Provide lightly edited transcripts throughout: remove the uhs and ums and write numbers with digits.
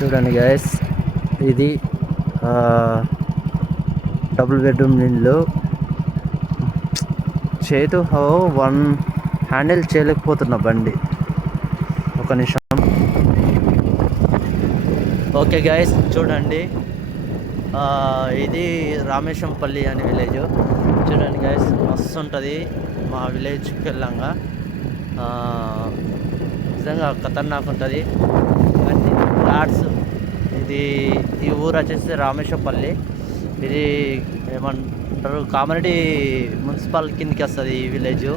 చూడండి గైస్, ఇది double bedroom ఇల్లు. చేతు వన్ హ్యాండిల్ చేయలేకపోతున్నా బండి. ఒక నిమిషం. ఓకే గైస్, చూడండి, ఇది రామేశంపల్లి అనే విలేజ్. చూడండి గైస్, మస్తు ఉంటుంది మా విలేజ్కి వెళ్ళంగా. నిజంగా ఖతర్నాక్ ఉంటుంది. అన్ని ఫ్లాట్స్. ఈ ఊరు వచ్చేసి రామేశ్వరపల్లి. ఇది ఏమంటారు, కామారెడ్డి మున్సిపల్ కిందకి వస్తుంది ఈ విలేజ్.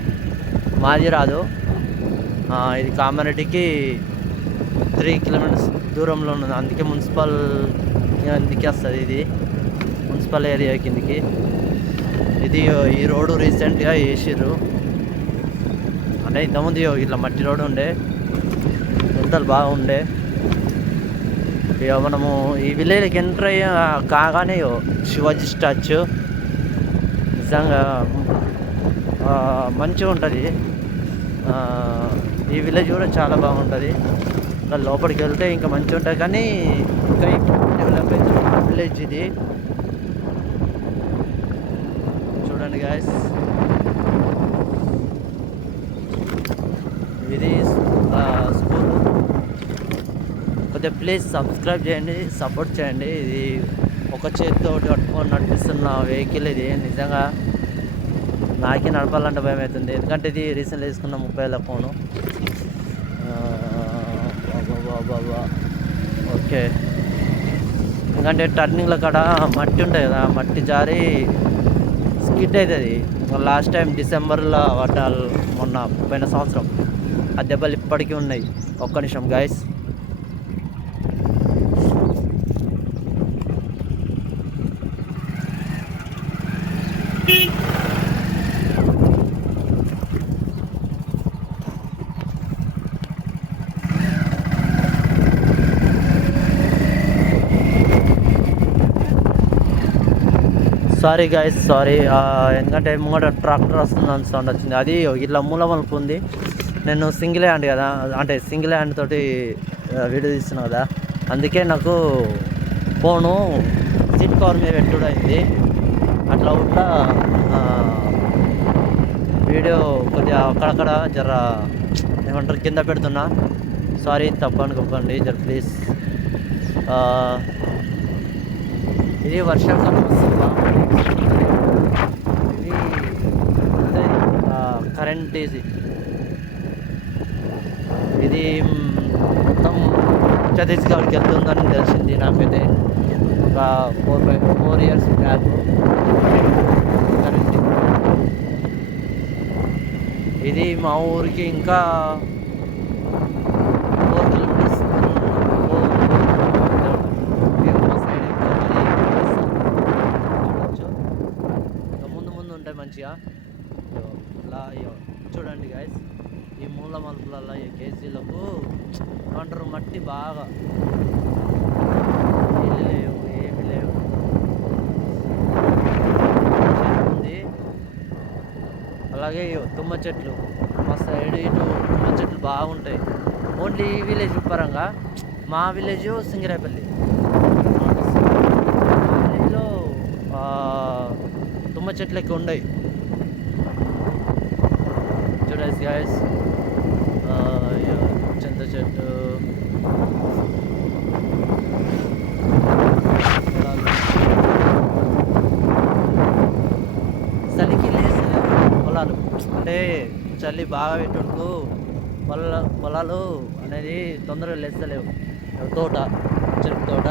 మాది రాదు. ఇది కామారెడ్డికి 3 కిలోమీటర్స్ దూరంలో ఉన్నది. అందుకే మున్సిపల్ కిందకి వస్తుంది. ఇది మున్సిపల్ ఏరియా కిందకి. ఈ రోడ్డు రీసెంట్గా వేసిర్రు. అంటే ఇంతకుముందు ఇట్లా మట్టి రోడ్డు ఉండే, గుంతలు బాగుండే. ఇక మనము ఈ విలేజ్కి ఎంటర్ కాగానే శివాజీ స్టాచ్యూ. నిజంగా మంచిగా ఉంటుంది. ఈ విలేజ్ కూడా చాలా బాగుంటుంది. ఇంకా లోపలికి వెళ్తే ఇంకా మంచిగా ఉంటుంది. కానీ ఇంకా డెవలప్ అయిన విలేజ్ ఇది. చూడండి గాయస్, ఇది స్కూల్. కొద్దిగా ప్లీజ్ సబ్స్క్రైబ్ చేయండి, సపోర్ట్ చేయండి. ఇది ఒక చేతితో పట్టుకొని నడిపిస్తున్న వెహికల్ ఇది. నిజంగా నాకే నడపాలంటే భయం అవుతుంది. ఎందుకంటే ఇది రీసెంట్గా తీసుకున్న 30,000 ఫోను. బాబా ఓకే. ఎందుకంటే టర్నింగ్ల కాడ మట్టి ఉంటుంది కదా, మట్టి జారి స్కిడ్ అవుతుంది. లాస్ట్ టైం డిసెంబర్లో పడ్డాలు, మొన్న పోయిన సంవత్సరం. ఆ దెబ్బలు ఇప్పటికీ ఉన్నాయి. ఒక్క నిమిషం గైస్. Sorry guys, sorry. ఎందుకంటే ముంగట ట్రాక్టర్ వస్తుందని సౌండ్ వచ్చింది. అది ఇట్లా మూలమలుపు ఉంది. నేను సింగిల్ హ్యాండ్ కదా, అంటే సింగిల్ హ్యాండ్ తోటి వీడియో తీస్తున్నా కదా, అందుకే నాకు ఫోను సీట్ కవర్ మీద పెట్టుడు అయింది. అట్లా కూడా వీడియో కొద్దిగా అక్కడక్కడ జర ఏమంటారు కింద పెడుతున్నా. సారీ, తప్పనుకోకండి జర ప్లీజ్. ఇది వర్షాకాలం వస్తుందా, ఇది కరెంట్. ఇది మొత్తం ఛత్తీస్గఢ్కి వెళ్తుందని తెలిసింది నాకైతే. ఒక 4 years బ్యాక్ కరెంట్. ఇది మా ఊరికి ఇంకా 4 కిలోమీటర్స్ ముందు ఉంటాయి మంచిగా. ఇలా చూడండి గైస్, ఈ మూల మలుపులలో ఈ కేజీలకు అంటారు మట్టి బాగా ఏమి లేవు ఉంది. అలాగే తుమ్మ చెట్లు, మా సైడ్ ఇటు తుమ్మ చెట్లు బాగుంటాయి. ఓన్లీ ఈ విలేజ్ పరంగా. మా విలేజ్ సింగరాయపల్లి. విలేజ్లో తుమ్మ చెట్లు ఎక్కువ ఉండవు. చూడండి గైస్, చింత చెట్టు, చలికి లేస్తలేవు పొలాలు. అంటే చలి బాగా పెట్టుకు పొలాలు అనేది తొందరగా లేస్తలేవు. తోట, చెరుకు తోట.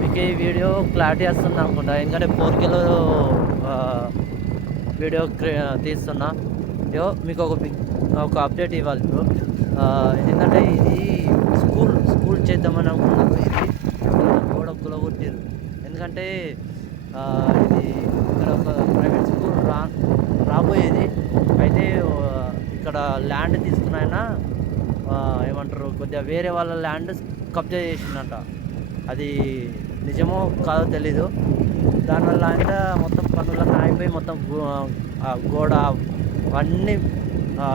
మీకు ఈ వీడియో క్లారిటీ వస్తుంది అనుకుంటా, ఎందుకంటే 4Kలో వీడియో తీస్తున్నా. మీకు ఒక అప్డేట్ ఇవ్వాలి బ్రో. ఎందుకంటే ఇది స్కూల్ చేద్దామని అనుకున్నాను. ఇది గోడ కులగొట్టారు. ఎందుకంటే ఇది ఇక్కడ ఒక ప్రైవేట్ స్కూల్ రాబోయేది. అయితే ఇక్కడ ల్యాండ్ తీసుకున్నాయన ఏమంటారు కొద్దిగా వేరే వాళ్ళ ల్యాండ్ కబ్జా చేసిందంట. అది నిజమో కాదో తెలీదు. దానివల్ల ఆయన మొత్తం పనులన్నీ అయిపోయి మొత్తం గోడ అవన్నీ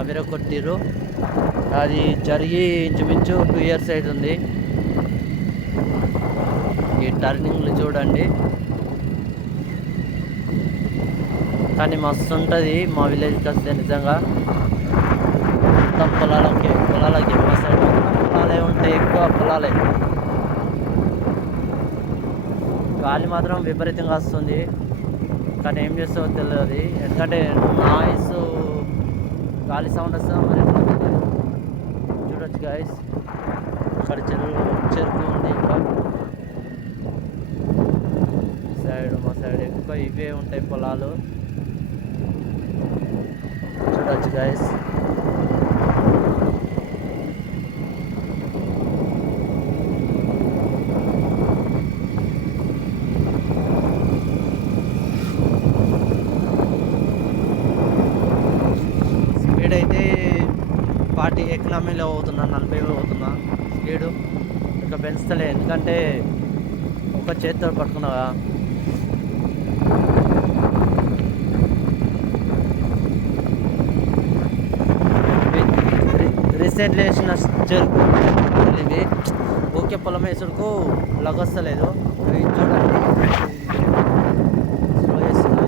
విరగొట్టిర్రు. అది జరిగి ఇంచుమించు 2 years అవుతుంది. ఈ టర్నింగ్లు చూడండి, కానీ మస్తు ఉంటుంది మా విలేజ్కి వస్తే నిజంగా. మొత్తం పొలాలకి మా సైడ్ మొత్తం పొలాలే ఉంటాయి, ఎక్కువ పొలాలే. గాలి మాత్రం విపరీతంగా వస్తుంది, కానీ ఏం చేస్తావో తెలియదు. ఎందుకంటే నాయిస్ గాలి సౌండ్ వస్తుందో మరి చూడొచ్చు గైస్. ఇక్కడ చెరుకు ఉంది. ఇంకా మా సైడ్ ఎక్కువ ఇవే ఉంటాయి పొలాలు, చూడొచ్చు గైస్. స్పీడ్ అయితే 40 ఎకనామీలో పోతున్నా, 40లో పోతున్నా స్పీడు. ఇంకా పెంచుతలే, ఎందుకంటే ఒక చేతితో పట్టుకున్నావా. రీసెంట్లీ వేసిన చెరుకు ఇవి ఓకే, పొలం వేసుడుకు లగొస్తలేదు. చూడండి స్లో చేస్తున్నా.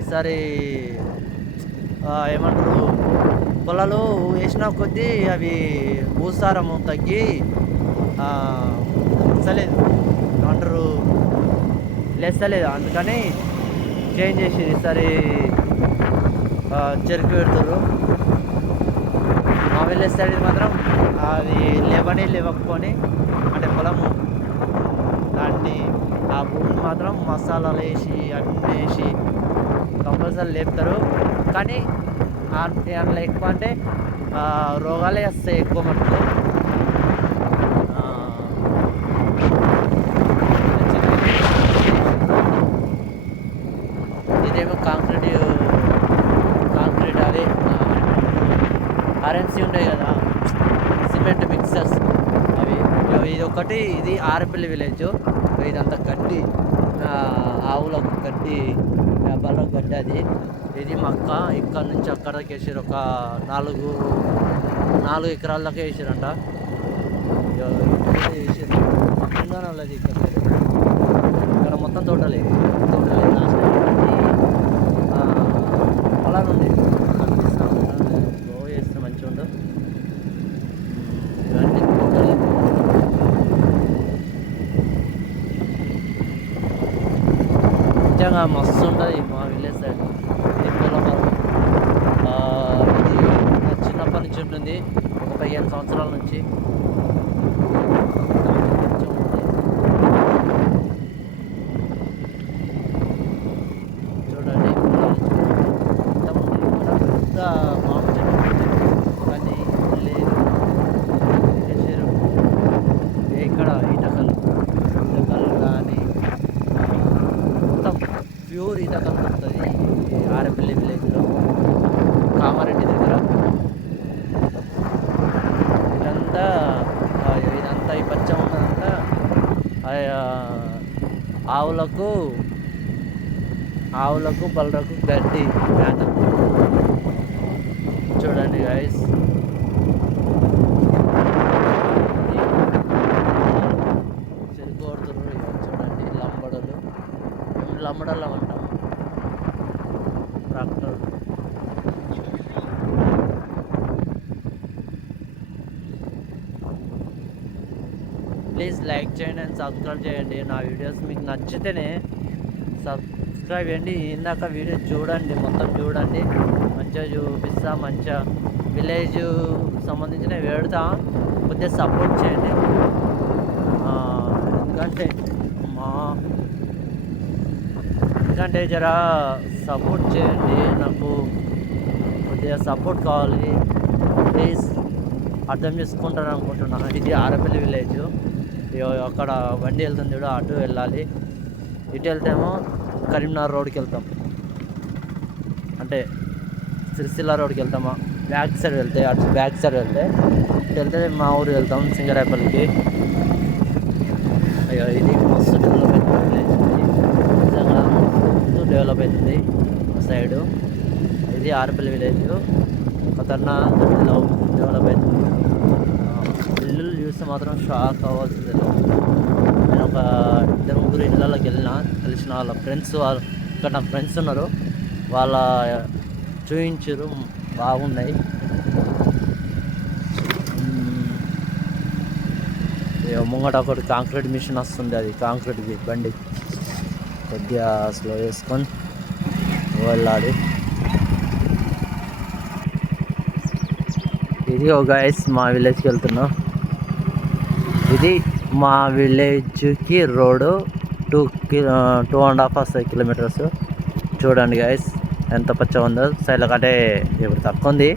ఈసారి ఏమంటారు, పొలాలు వేసిన కొద్దీ అవి భూసారము తగ్గి లేస్తలేదు, ఏమంటారు లేస్తలేదు. అందుకని చేంజ్ చేసి ఈసారి చెరుకు పెడుతుర్రు. మా విలేజ్ సైడ్ మాత్రం అది లేవకపోని, అంటే పొలము దాన్ని ఆ భూమిని మాత్రం మసాలాలు వేసి అన్నీ వేసి కంపల్సరీ లేపుతారు. కానీ అందులో ఎక్కువ అంటే రోగాలే వస్తాయి ఎక్కువ మటుకు. ఇదేమో కాంక్రీట్ అదే ఆర్ఎంసీ ఉంటాయి కదా, సిమెంట్ మిక్సర్స్ అవి. ఇది ఒకటి, ఇది ఆరపల్లి విలేజ్. ఇదంతా గడ్డి, ఆవులకు గడ్డి, బర్రెలకు గడ్డి. అది ఇది మక్క. ఇక్కడ నుంచి అక్కడికి వేసారు, ఒక 4 ఎకరాల దాకా వేసారంట. వేసారు పక్కనే వాళ్ళది. ఇక్కడ మొత్తం తోటలే పొలాలు ఉంది. గ్రో చేస్తే మంచిగా ఉండదు. ఇవన్నీ తోటలే. నిజంగా మస్తు ఉంటుంది మా విలేజ్ సైడ్. ఇది పొలం ఇది నా చిన్నప్పటి నుంచి ఉంటుంది, ఒక 15 సంవత్సరాల నుంచి. చూడండి పెద్ద మామిడి చెట్టు, కానీ లేదు చేసారు. ఇక్కడ ఈతకలు కానీ మొత్తం ప్యూర్ ఈతకలు దొరుకుతుంది ఆరపల్లి విలేజ్లో, కామారెడ్డి దగ్గర. ఇదంతా ఈ పచ్చం ఉన్నదంతా ఆవులకు బలరకు గడ్డి మేత. చూడండి గైస్, చెరుకు కొడుతున్నారు. చూడండి లంబడలు అంటాం, ట్రాక్టర్. ప్లీజ్ లైక్ చేయండి అండ్ సబ్స్క్రైబ్ చేయండి. నా వీడియోస్ మీకు నచ్చితేనే సబ్స్క్రైబ్ చేయండి. ఇందాక వీడియో చూడండి, మొత్తం చూడండి, మంచిగా చూపిస్తా. మంచిగా విలేజ్ సంబంధించిన పెడతా, కొద్దిగా సపోర్ట్ చేయండి. ఎందుకంటే జరా సపోర్ట్ చేయండి, నాకు కొద్దిగా సపోర్ట్ కావాలి ప్లీజ్. అర్థం చేసుకుంటారు అనుకుంటున్నా. ఇది ఆరపల్లి విలేజ్. అక్కడ బండి వెళ్తుంది చూడ, అటు వెళ్ళాలి. ఇటు వెళ్తేమో కరీంనగర్ రోడ్కి వెళ్తాం, అంటే సిరిసిల్ల రోడ్కి వెళ్తామా. బ్యాక్ సైడ్ వెళ్తే ఇటు వెళ్తే మా ఊరు వెళ్తాం, సింగరాయపల్లికి. అయ్యో ఇది మస్తు డెవలప్మెంట్ విలేజ్, నిజంగా మస్తు డెవలప్. డెవలప్ అవుతుంది సైడు. ఇది ఆర్పల్లి విలేజ్ ఖతర్నాక్ డెవలప్ అవుతుంది. ఇల్లు చూస్తే మాత్రం షాక్ అవ్వాల్సిందే. నేను ఒక 2-3 ఇళ్ళకి తెలిసిన వాళ్ళ ఫ్రెండ్స్ ఇక్కడ నాకు ఫ్రెండ్స్ ఉన్నారు, వాళ్ళ చూయించారు, బాగున్నాయి. ముంగట ఒకటి కాంక్రీట్ మిషన్ వస్తుంది, అది కాంక్రీట్ బండి కొద్దిగా స్లో చేసుకొని వెళ్ళాలి. ఇది గైస్ మా విలేజ్కి వెళ్తున్నాం. ఇది మా విలేజ్కి రోడ్ 2.5 కిలోమీటర్స్. చూడండి గైస్ ఎంత పచ్చగా ఉందో. సైడ్లో కంటే ఇప్పుడు తక్కువ ఉంది,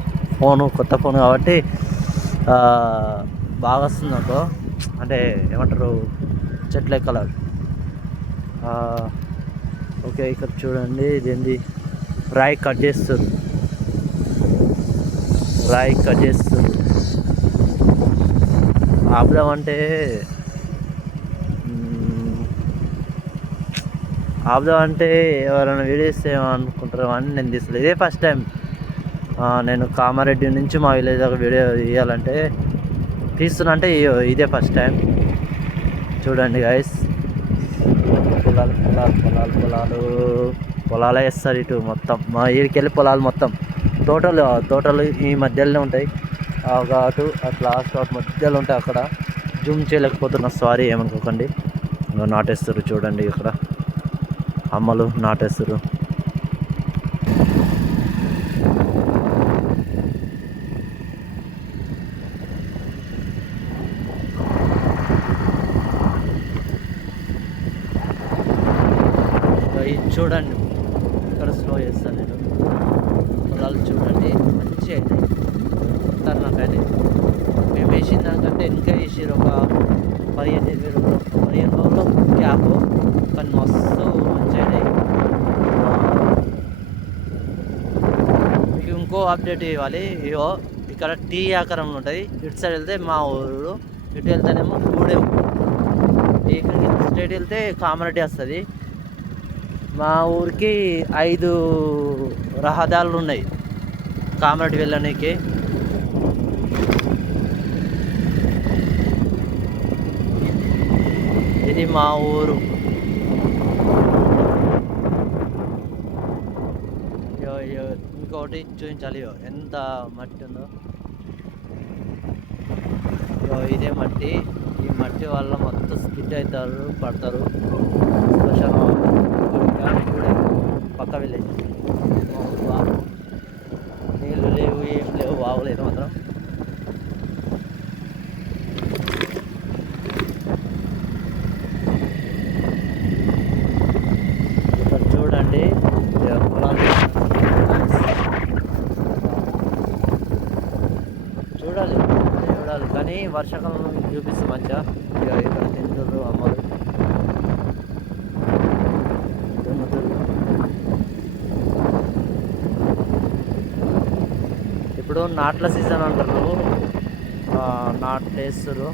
కొత్త ఫోన్ కాబట్టి బాగా వస్తుంది నాకు. అంటే ఏమంటారు, చెట్ల కలర్. ఓకే, ఇక్కడ చూడండి ఇదేంది, రాయి కట్ చేస్తారు. ఆపుదామంటే ఎవరైనా వీడియోస్ ఏమనుకుంటారు అని నేను తీసుకోలేదు. ఇదే ఫస్ట్ టైం నేను కామారెడ్డి నుంచి మా విలేజ్ ఒక వీడియో తీయాలంటే తీస్తున్నా, అంటే ఇదే ఫస్ట్ టైం. చూడండి గైస్, పొలాలే వేస్తారు ఇటు మొత్తం. మా ఈడికి వెళ్ళి పొలాలు మొత్తం తోటలు ఈ మధ్యలోనే ఉంటాయి. అటు లాస్ట్ మధ్యలో ఉంటాయి. అక్కడ జూమ్ చేయలేకపోతున్నా, సారీ ఏమనుకోకండి. నాటేస్తారు చూడండి, ఇక్కడ అమ్మలు నాటేస్తారు. చూడండి, ఇక్కడ స్లో చేస్తాను నేను. పొలాలు చూడండి మంచిగా అయినాయి, ఖతర్నాకైనాయి. మేము వేసిన దానికంటే ఇంకా వేసారు. ఒక 15 రోజులు గ్యాప్, కానీ మస్తు మంచిగా అయినాయి. మీకు ఇంకో అప్డేట్ ఇవ్వాలి. ఇక్కడ టీ ఆకారంలో ఉంటుంది. ఇటు సైడ్ వెళ్తే మా ఊరు, ఇటు వెళ్తేనేమో గూడెం. ఇక్కడికి స్ట్రైట్ వెళ్తే కామారెడ్డి వస్తుంది. మా ఊరికి 5 రహదారులు ఉన్నాయి కామారెడ్డి వెళ్ళడానికి. ఇది మా ఊరు. ఇంకొకటి చూపించాలి, ఎంత మట్టి ఉందో. ఇదే మట్టి. ఈ మట్టి వల్ల మొత్తం స్కిడ్ అవుతారు, పడతారు. పక్క విలేజ్, నీళ్ళు లేవు, ఏం లేవు, బాగోలేదు మాత్రం. ఇక్కడ చూడండి చూడాలి కానీ వర్షాకాలం చూపిస్తే మంచిగా. ఇక్కడ తింటున్నారు అమ్మలు. ఇప్పుడు నాట్ల సీజన్ అంటారు, నాట్లు వేస్తారు.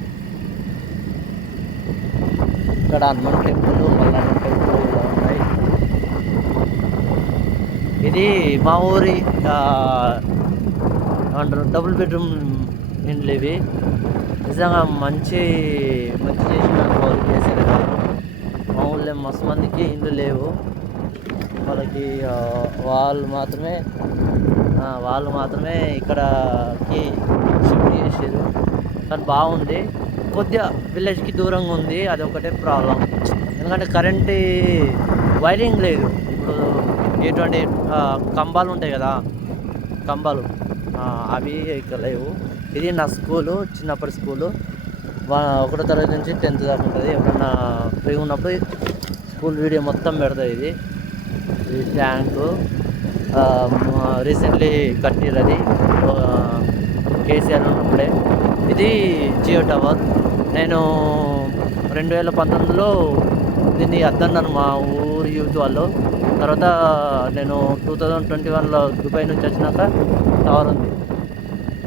ఇక్కడ హనుమాన్ టెంపుల్, మల్లన్న టెంపుల్ ఇలా ఉన్నాయి. ఇది మా ఊరి అంటారు డబుల్ బెడ్రూమ్ ఇండ్లు ఇవి. నిజంగా మంచి చేసిన వాళ్ళు చేసేది కాదు. మా ఊళ్ళో మస్తు మందికి ఇండ్లు లేవు. వాళ్ళకి వాళ్ళు మాత్రమే ఇక్కడకి షిఫ్ట్ చేసారు. కానీ బాగుంది. కొద్దిగా విలేజ్కి దూరంగా ఉంది, అది ఒకటే ప్రాబ్లం. ఎందుకంటే కరెంటు వైరింగ్ లేదు. ఇప్పుడు ఎటువంటి కంబాలు ఉంటాయి కదా, అవి ఇక్కడ లేవు. ఇది నా స్కూలు, చిన్నప్పటి స్కూలు. 1వ తరగతి నుంచి 10th దాకా ఉంటుంది. ఎప్పుడన్నా ఫ్రీ ఉన్నప్పుడు స్కూల్ వీడియో మొత్తం పెడతాయి. ఇది ట్యాంకు రీసెంట్లీ కట్టిరు, అది కేసీఆర్ ఉన్నప్పుడే. ఇది జియో టవర్. నేను 2019లో దీన్ని అద్దన్నారు మా ఊరి యూత్ వాళ్ళు. తర్వాత నేను 2021లో దుబాయ్ నుంచి వచ్చినాక టవర్ ఉంది.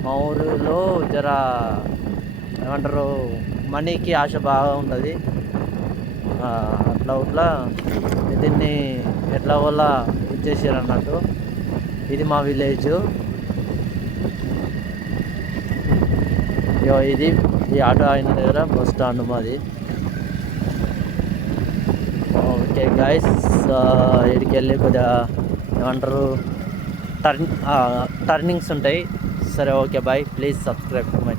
మా ఊరిలో జర ఏమంటారు, మనీకి ఆశ బాగా ఉంటుంది. అట్లా దీన్ని ఎట్లా వల్ల వచ్చేసారు అన్నట్టు. ఇది మా విలేజ్. ఇది ఈ ఆటో ఆయన దగ్గర బస్ స్టాండ్ మాది. ఓకే గైస్, ఇక్కడికి వెళ్ళి కొద్దిగా ఏమంటారు టర్నింగ్స్ ఉంటాయి. సరే, okay bye. Please subscribe to my